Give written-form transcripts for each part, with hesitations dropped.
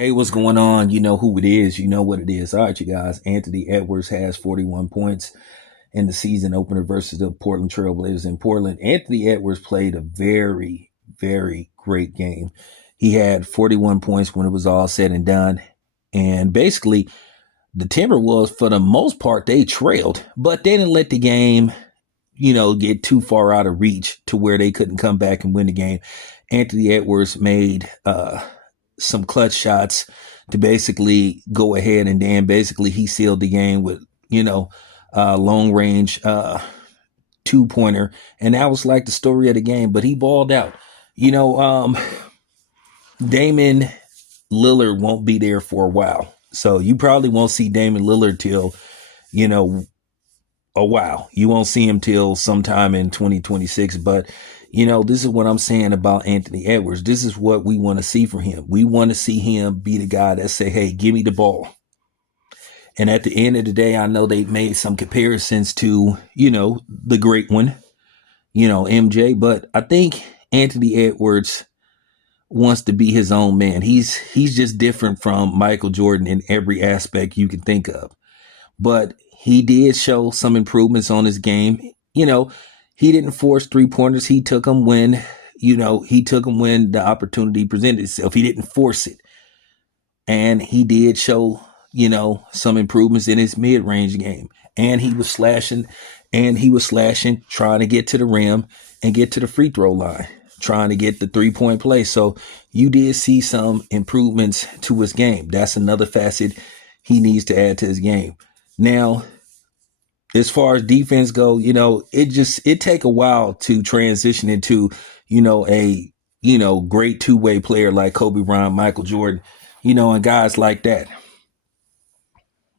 Hey, what's going on? You know who it is. You know what it is. All right, you guys. Anthony Edwards has 41 points in the season opener versus the Portland Trailblazers in Portland. Anthony Edwards played a very, very great game. He had 41 points when it was all said and done. And basically, the Timberwolves, for the most part, they trailed, but they didn't let the game, get too far out of reach to where they couldn't come back and win the game. Anthony Edwards made some clutch shots to basically go ahead, and then basically he sealed the game with long range 2-pointer, and that was like the story of the game. But he balled out. Damon Lillard won't be there for a while, so you probably won't see Damon Lillard till a while. You won't see him till sometime in 2026. But this is what I'm saying about Anthony Edwards. This is what we want to see from him. We want to see him be the guy that say, hey, give me the ball. And at the end of the day, I know they made some comparisons to, the great one, MJ. But I think Anthony Edwards wants to be his own man. He's just different from Michael Jordan in every aspect you can think of. But he did show some improvements on his game. He didn't force 3-pointers. He took them when, the opportunity presented itself. He didn't force it. And he did show, some improvements in his mid-range game. And he was slashing, trying to get to the rim and get to the free throw line, trying to get the 3-point play. So you did see some improvements to his game. That's another facet he needs to add to his game. Now, as far as defense go, it take a while to transition into, a, great two-way player like Kobe Bryant, Michael Jordan, and guys like that.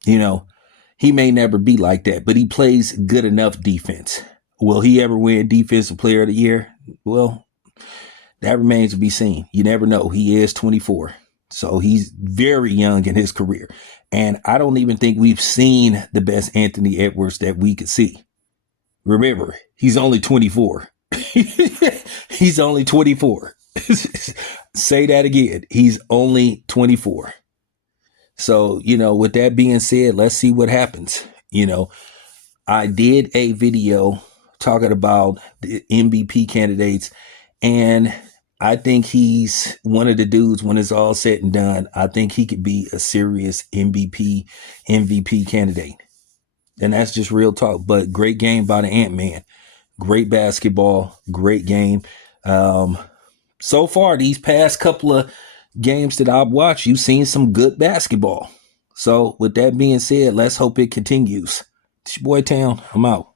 He may never be like that, but he plays good enough defense. Will he ever win Defensive Player of the Year? Well, that remains to be seen. You never know. He is 24. So he's very young in his career. And I don't even think we've seen the best Anthony Edwards that we could see. Remember, he's only 24. He's only 24. Say that again. He's only 24. So, with that being said, let's see what happens. I did a video talking about the MVP candidates, and I think he's one of the dudes when it's all said and done. I think he could be a serious MVP candidate. And that's just real talk. But great game by the Antman. Great basketball. Great game. So far, these past couple of games that I've watched, you've seen some good basketball. So with that being said, let's hope it continues. It's your boy Town. I'm out.